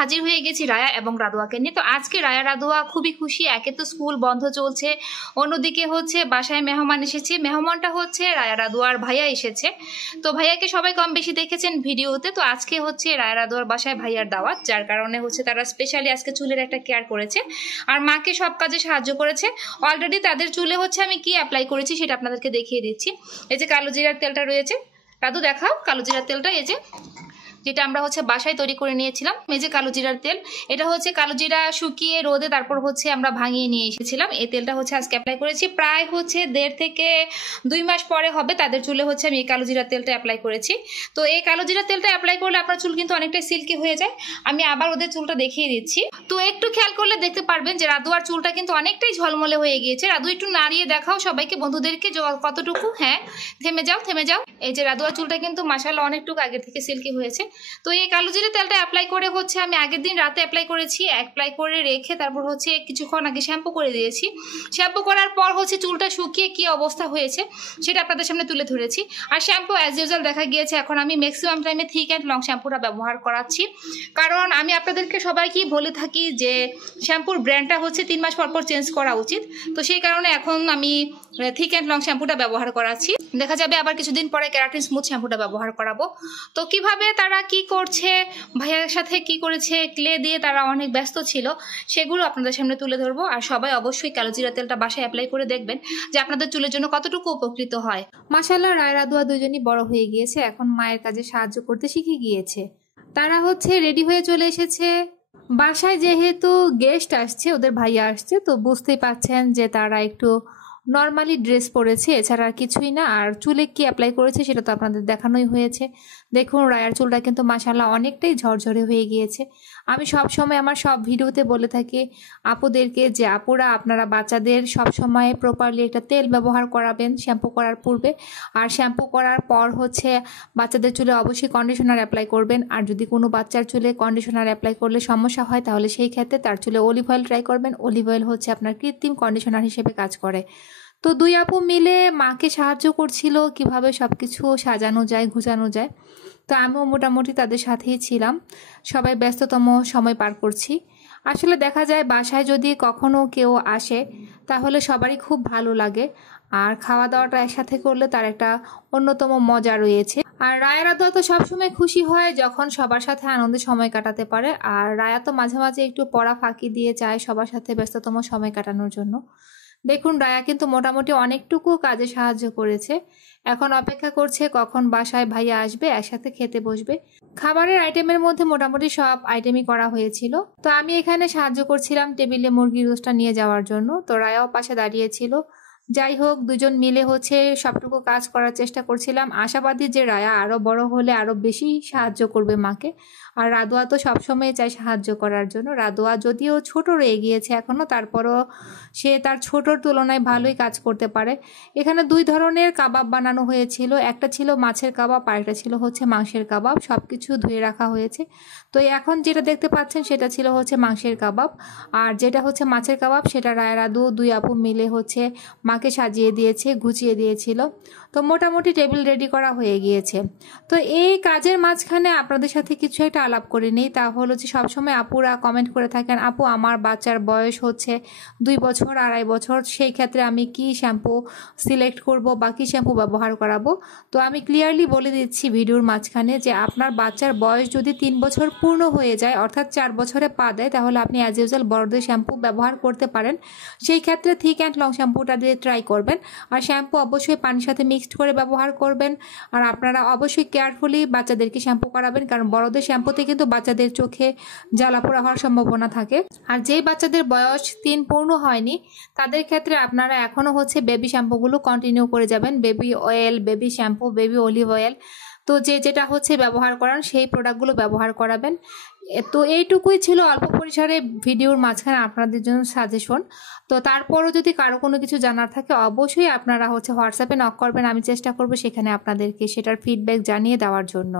হাজির হয়ে গেছি রায়া এবং রাদোয়াকে নিয়ে। তো আজকে রায়া রাদোয়া খুবই খুশি, একে তো স্কুল বন্ধ চলছে, অন্যদিকে হচ্ছে বাসায় মেহমান এসেছে। মেহমানটা হচ্ছে রায়া রাদোয়ার ভাইয়া এসেছে। তো ভাইয়াকে সবাই কম বেশি দেখেছেন ভিডিওতে। তো আজকে হচ্ছে রায়া রাদোয়ার বাসায় ভাইয়ার দাওয়াত, যার কারণে হচ্ছে তারা স্পেশালি আজকে চুলের একটা কেয়ার করেছে আর মাকে সব কাজে সাহায্য করেছে। অলরেডি তাদের চুলে হচ্ছে আমি কি অ্যাপ্লাই করেছি সেটা আপনাদেরকে দেখিয়ে দিচ্ছি। এই যে কালো জিরার তেলটা রয়েছে, রাদু দেখাও কালো জিরার তেলটা, এই যে যেটা আমরা হচ্ছে বাসায় তৈরি করে নিয়েছিলাম। এই যে কালো জিরার তেল, এটা হচ্ছে কালো জিরা শুকিয়ে রোদে তারপর হচ্ছে আমরা ভাঙিয়ে নিয়ে এসেছিলাম। এই তেলটা হচ্ছে আজকে অ্যাপ্লাই করেছি, প্রায় হচ্ছে 1.5 থেকে 2 মাস পরে হবে তাদের চুলে হচ্ছে আমি এই কালো জিরার তেলটা অ্যাপ্লাই করেছি। তো এই কালো জিরার তেলটা অ্যাপ্লাই করলে আপনার চুল কিন্তু অনেকটাই সিল্কি হয়ে যায়। আমি আবার ওদের চুলটা দেখিয়ে দিচ্ছি। তো একটু খেয়াল করলে দেখতে পারবেন যে রাদুয়ার চুলটা কিন্তু অনেকটাই ঝলমলে হয়ে গিয়েছে। রাদু একটু নাড়িয়ে দেখাও সবাইকে, বন্ধুদেরকে কতটুকু। হ্যাঁ, থেমে যাও থেমে যাও। এই যে রাদুয়ার চুলটা কিন্তু মাশাআল্লাহ অনেকটুকু আগে থেকে সিল্কি হয়েছে। তো এই কালো জিরা তেলটা অ্যাপ্লাই করে হচ্ছে আমি আগের দিন রাতে অ্যাপ্লাই করেছি, অ্যাপ্লাই করে রেখে তারপর হচ্ছে কিছুক্ষণ আগে শ্যাম্পু করে দিয়েছি। শ্যাম্পু করার পর হচ্ছে চুলটা শুকিয়ে কি অবস্থা হয়েছে সেটা আপনাদের সামনে তুলে ধরেছি। আর শ্যাম্পু অ্যাজ ইউজুয়াল দেখা গিয়েছে এখন আমি ম্যাক্সিমাম টাইমে থিক অ্যান্ড লং শ্যাম্পুটা ব্যবহার করাচ্ছি, কারণ আমি আপনাদেরকে সবাইকেই বলে থাকি যে শ্যাম্পুর ব্র্যান্ডটা হচ্ছে 3 মাস পর পর চেঞ্জ করা উচিত। তো সেই কারণে এখন আমি থিক অ্যান্ড লং শ্যাম্পুটা ব্যবহার করাচ্ছি। দেখা যাবে আবার কিছুদিন পরে কেরাটিন স্মুথ শ্যাম্পুটা ব্যবহার করাবো। তো কিভাবে তারা কি করছে, ভাইয়ার সাথে কি করেছে, ক্লে দিয়ে তারা অনেক ব্যস্ত ছিল, সেগুলো আপনাদের সামনে তুলে ধরবো। আর সবাই অবশ্যই কালো জিরা তেলটা বাসায় অ্যাপ্লাই করে দেখবেন যে আপনাদের চুলের জন্য কতটুকু উপকৃত হয়। মাশাআল্লাহ রায় রাদুয়া দুজনই বড় হয়ে গিয়েছে, এখন মায়ের কাজে সাহায্য করতে শিখে গিয়েছে। তারা হচ্ছে রেডি হয়ে চলে এসেছে বাসায়। যেহেতু গেস্ট আসছে, ওদের ভাইয়া আসছে, তো বুঝতেই পাচ্ছেন যে তারা একটু নর্মালি ড্রেস পরেছে, এছাড়া আর কিছুই না। আর চুলে কি অ্যাপ্লাই করেছে সেটা তো আপনাদের দেখানোই হয়েছে। দেখুন রায়ার চুলটা কিন্তু মাশাআল্লাহ অনেকটাই ঝরঝরে হয়ে গিয়েছে। আমি সব সময় আমার সব ভিডিওতে বলে থাকি আপুদেরকে যে আপুরা আপনারা বাচ্চাদের সব সময় প্রপারলি একটা তেল ব্যবহার করাবেন শ্যাম্পু করার পূর্বে, আর শ্যাম্পু করার পর হচ্ছে বাচ্চাদের চুলে অবশ্যই কন্ডিশনার অ্যাপ্লাই করবেন। আর যদি কোনো বাচ্চার চুলে কন্ডিশনার অ্যাপ্লাই করলে সমস্যা হয় তাহলে সেই ক্ষেত্রে তার চুলে অলিভ অয়েল ট্রাই করবেন। অলিভ অয়েল হচ্ছে আপনার কৃত্রিম কন্ডিশনার হিসেবে কাজ করে। তো দুই আপু মিলে মাকে সাহায্য করছিল কিভাবে সবকিছু সাজানো যায়, গুছানো যায়। তো আমিও মোটামুটি তাদের সাথেই ছিলাম, সবাই ব্যস্ততম সময় পার করছি। আসলে দেখা যায় বাসায় যদি কখনো কেউ আসে তাহলে সবারই খুব ভালো লাগে, আর খাওয়া দাওয়াটা একসাথে করলে তার একটা অন্যতম মজা রয়েছে। আর রায়া রাদুয়া তো সবসময় খুশি হয় যখন সবার সাথে আনন্দে সময় কাটাতে পারে। আর রায়া তো মাঝে মাঝে একটু পড়া ফাঁকি দিয়ে যায় সবার সাথে ব্যস্ততম সময় কাটানোর জন্য। দেখুন রায়া কিন্তু মোটামুটি অনেকটুকু কাজে সাহায্য করেছে, এখন অপেক্ষা করছে কখন বাসায় ভাইয়া আসবে, একসাথে খেতে বসবে। খাবারের আইটেমের মধ্যে মোটামুটি সব আইটেমই করা হয়েছিল। তো আমি এখানে সাহায্য করছিলাম টেবিলে মুরগির রোস্টটা নিয়ে যাওয়ার জন্য। তো রায়াও পাশে দাঁড়িয়েছিল। যাই হোক, দুজন মিলে হচ্ছে সবটুকু কাজ করার চেষ্টা করছিলাম, আশাবাদী যে রায়া আরো বড় হলে আরো বেশি সাহায্য করবে মাকে। আর রাদুয়া তো সবসময় চায় সাহায্য করার জন্য। রাদুয়া যদিও ছোট রয়ে গিয়েছে এখনো, তারপরও সে তার ছোটর তুলনায় ভালোই কাজ করতে পারে। এখানে 2 ধরনের কাবাব বানানো হয়েছিল, একটা ছিল মাছের কাবাব আর একটা ছিল হচ্ছে মাংসের কাবাব। সবকিছু ধুয়ে রাখা হয়েছে। তো এখন যেটা দেখতে পাচ্ছেন সেটা ছিল হচ্ছে মাংসের কাবাব, আর যেটা হচ্ছে মাছের কাবাব সেটা রায়া রাদু 2 আপু মিলে হচ্ছে মাকে সাজিয়ে দিয়েছে, গুছিয়ে দিয়েছিল। তো মোটামুটি টেবিল রেডি করা হয়ে গিয়েছে। তো এই কাজের মাঝখানে আপনাদের সাথে কিছু একটা আলাপ করে নিই, তা হলো যে সবসময় আপুরা কমেন্ট করে থাকেন আপু আমার বাচ্চার বয়স হচ্ছে 2 বছর 2.5 বছর, সেই ক্ষেত্রে আমি কি শ্যাম্পু সিলেক্ট করব বা কি শ্যাম্পু ব্যবহার করাবো। তো আমি ক্লিয়ারলি বলে দিচ্ছি ভিডিওর মাঝখানে যে আপনার বাচ্চার বয়স যদি 3 বছর পূর্ণ হয়ে যায়, অর্থাৎ 4 বছরে পা দেয়, তাহলে আপনি অ্যাজ ইউজুয়াল বড়দের শ্যাম্পু ব্যবহার করতে পারেন। সেই ক্ষেত্রে থিক অ্যান্ড লং শ্যাম্পুটা দিয়ে ট্রাই করবেন। আর শ্যাম্পু অবশ্যই পানির সাথে মিক্সড করে ব্যবহার করবেন। আর আপনারা অবশ্যই কেয়ারফুলি বাচ্চাদেরকে শ্যাম্পু করাবেন, কারণ বড়দের শ্যাম্পুতে কিন্তু বাচ্চাদের চোখে জ্বালাপোড়া হওয়ার সম্ভাবনা থাকে। আর যেই বাচ্চাদের বয়স 3 পূর্ণ হয়নি তাদের ক্ষেত্রে আপনারা এখনো হচ্ছে বেবি শ্যাম্পুগুলো কন্টিনিউ করে যাবেন, baby oil, baby shampoo, baby olive oil. তো যেটা হচ্ছে ব্যবহার করান সেই প্রোডাক্টগুলো ব্যবহার করাবেন। তো এইটুকুই ছিল অল্প পরিসরে ভিডিওর মাঝখানে আপনাদের জন্য সাজেশন। তো তারপরও যদি কারো কোনো কিছু জানার থাকে অবশ্যই আপনারা হচ্ছে হোয়াটসঅ্যাপে নক করবেন, আমি চেষ্টা করব সেখানে আপনাদেরকে সেটার ফিডব্যাক জানিয়ে দেওয়ার জন্য।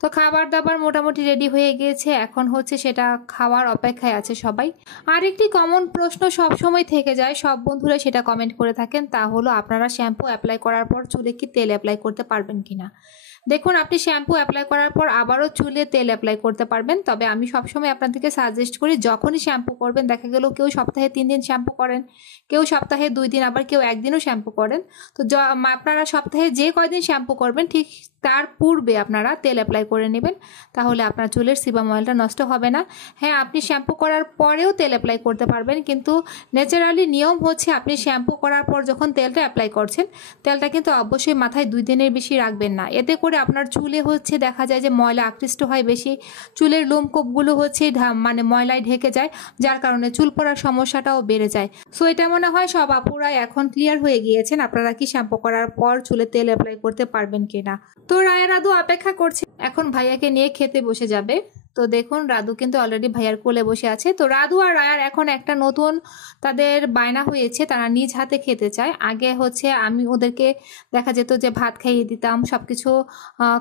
তো খাবার দাবার মোটামুটি রেডি হয়ে গিয়েছে, এখন হচ্ছে সেটা খাওয়ার অপেক্ষায় আছে সবাই। আর একটি কমন প্রশ্ন সব সময় থেকে যায়, সব বন্ধুরা সেটা কমেন্ট করে থাকেন, তা হলো আপনারা শ্যাম্পু অ্যাপ্লাই করার পর চুলে কি তেল অ্যাপ্লাই করতে পারবেন কিনা। দেখুন আপনি শ্যাম্পু অ্যাপ্লাই করার পর আবারও চুলে তেল অ্যাপ্লাই করতে পারবেন, তবে তবে আমি সবসময় আপনাদেরকে সাজেস্ট করি যখনই শ্যাম্পু করবেন, দেখা গেল কেউ সপ্তাহে 3 দিন শ্যাম্পু করেন, কেউ সপ্তাহে 2 দিন, আবার কেউ একদিনও শ্যাম্পু করেন। তো আপনারা সপ্তাহে যে কয়দিন শ্যাম্পু করবেন ঠিক তার পূর্বে আপনারা তেল অ্যাপ্লাই করে নেবেন, তাহলে আপনার চুলের সিবাম অয়েলটা নষ্ট হবে না। হ্যাঁ, আপনি শ্যাম্পু করার পরেও তেল অ্যাপ্লাই করতে পারবেন, কিন্তু ন্যাচারালি নিয়ম হচ্ছে আপনি শ্যাম্পু করার পর যখন তেলটা অ্যাপ্লাই করছেন, তেলটা কিন্তু অবশ্যই মাথায় 2 দিনের বেশি রাখবেন না। এতে করে আপনার চুলে হচ্ছে দেখা যায় যে ময়লা আকৃষ্ট হয় বেশি, চুলের লোমকূপগুলো হচ্ছে মানে ময়লায় ঢেকে যায়, যার কারণে চুল পড়ার সমস্যাটাও বেড়ে যায়। সো এটা মনে হয় সব আপুরা এখন ক্লিয়ার হয়ে গিয়েছেন আপনারা কি শ্যাম্পু করার পর চুলে তেল অ্যাপ্লাই করতে পারবেন কিনা। তো রায়া রাদু অপেক্ষা করছে, এখন ভাইয়াকে নিয়ে খেতে বসে যাবে। তো দেখুন রাদু কিন্তু অলরেডি ভাইয়ার কোলে বসে আছে। তো রাদু আর রায়ার এখন একটা নতুন তাদের বায়না হয়েছে, তারা নিজ হাতে খেতে চায়। আগে হচ্ছে আমি ওদেরকে দেখা যেত যে ভাত খাইয়ে দিতাম, সব কিছু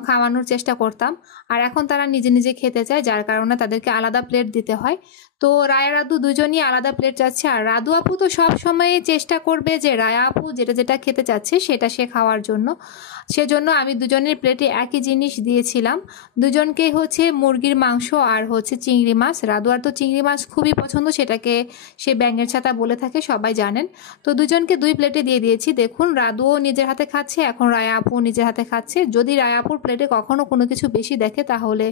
খাওয়ানোর চেষ্টা করতাম, আর এখন তারা নিজে নিজে খেতে চায়, যার কারণে তাদেরকে আলাদা প্লেট দিতে হয়। তো রায়া রাদু দুজনই আলাদা প্লেট চাচ্ছে, আর রাদু আপু তো সব সময় চেষ্টা করবে যে রায়া আপু যেটা যেটা খেতে চাচ্ছে সেটা সে খাওয়ার জন্য। সেজন্য আমি দুজনের প্লেটে একই জিনিস দিয়েছিলাম, দুজনকে হচ্ছে মুরগির মাংস আর হচ্ছে চিংড়ি মাছ। রাদু আর তো চিংড়ি মাছ খুবই পছন্দ, সেটাকে সে ব্যাঙের ছাতা বলে থাকে, সবাই জানেন। তো দুজনকে 2 প্লেটে দিয়ে দিয়েছি। দেখুন রাদুও নিজের হাতে খাচ্ছে, এখন রায়া আপু নিজের হাতে খাচ্ছে। যদি রায়া আপুর প্লেটে কখনো কোনো কিছু বেশি দেখে তাহলে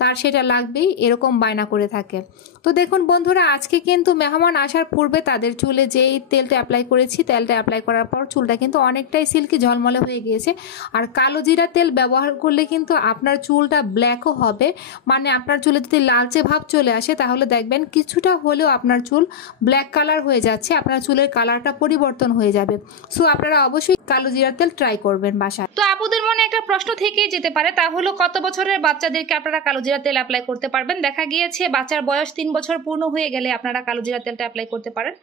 তার সেটা লাগবেই, এরকম বায়না করে থাকে। তো দেখুন বন্ধুরা, আজকে কিন্তু মেহমান আসার পূর্বে তাদের চুলে যেই তেলটা অ্যাপ্লাই করেছি, তেলটা অ্যাপ্লাই করার পর চুলটা কিন্তু অনেকটাই সিল্কি ঝলমলে হয়ে গিয়েছে। আর কালো জিরা তেল ব্যবহার করলে কিন্তু আপনার চুলটা ব্ল্যাকও হবে, মানে আপনার চুলে যদি লালচে ভাব চলে আসে তাহলে দেখবেন কিছুটা হলেও আপনার চুল ব্ল্যাক কালার হয়ে যাচ্ছে, আপনার চুলের কালারটা পরিবর্তন হয়ে যাবে। সো আপনারা অবশ্যই কালো জিরা তেল ট্রাই করবেন বাসায়। তো আপুদের মনে একটা প্রশ্ন থেকেই যেতে পারে, তা হলো কত বছরের বাচ্চাদেরকে আপনারা কালো জিরা তেল অ্যাপ্লাই করতে পারবেন। দেখা গিয়েছে বাচ্চার বয়স 3 বছর পূর্ণ হয়ে গেলে আপনারা কালো জিরা তেলটা অ্যাপ্লাই করতে পারেন,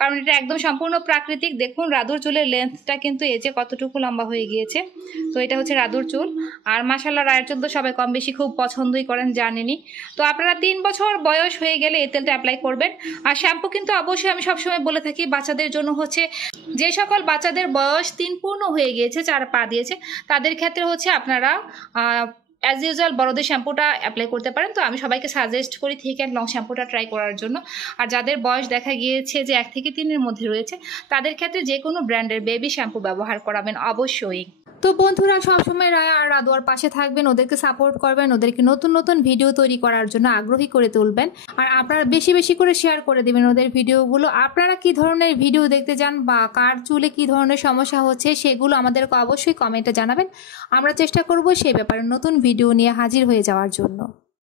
কারণ এটা একদম সম্পূর্ণ প্রাকৃতিক। দেখুন রাদুর চুলের লেন্থটা কিন্তু এই যে কতটুকু লম্বা হয়ে গিয়েছে। তো এটা হচ্ছে রাদুর চুল, আর মাশাআল্লাহ রায়ের চুল তো সবাই কম বেশি খুব পছন্দই করেন, জানেনই। তো আপনারা 3 বছর বয়স হয়ে গেলে এই তেলটা অ্যাপ্লাই করবেন। আর শ্যাম্পু কিন্তু অবশ্যই আমি সবসময় বলে থাকি বাচ্চাদের জন্য হচ্ছে, যে সকল বাচ্চাদের বয়স 3 পূর্ণ হয়ে গিয়েছে, 4 পা দিয়েছে, তাদের ক্ষেত্রে হচ্ছে আপনারা অ্যাজ ইউজুয়াল বড়দের শ্যাম্পুটা অ্যাপ্লাই করতে পারেন। তো আমি সবাইকে সাজেস্ট করি থিক অ্যান্ড লং শ্যাম্পুটা ট্রাই করার জন্য। আর যাদের বয়স দেখা গিয়েছে যে 1 থেকে 3 এর মধ্যে রয়েছে, তাদের ক্ষেত্রে যে কোনো ব্র্যান্ডের বেবি শ্যাম্পু ব্যবহার করাবেন অবশ্যই। তো বন্ধুরা সবসময় রায়া আর রাদুয়ার পাশে থাকবেন, ওদেরকে সাপোর্ট করবেন, ওদেরকে নতুন নতুন ভিডিও তৈরি করার জন্য আগ্রহী করে তুলবেন, আর আপনারা বেশি বেশি করে শেয়ার করে দেবেন ওদের ভিডিওগুলো। আপনারা কি ধরনের ভিডিও দেখতে চান বা কার চুলে কি ধরনের সমস্যা হচ্ছে সেগুলো আমাদেরকে অবশ্যই কমেন্টে জানাবেন, আমরা চেষ্টা করব সেই ব্যাপারে নতুন ভিডিও নিয়ে হাজির হয়ে যাওয়ার জন্য।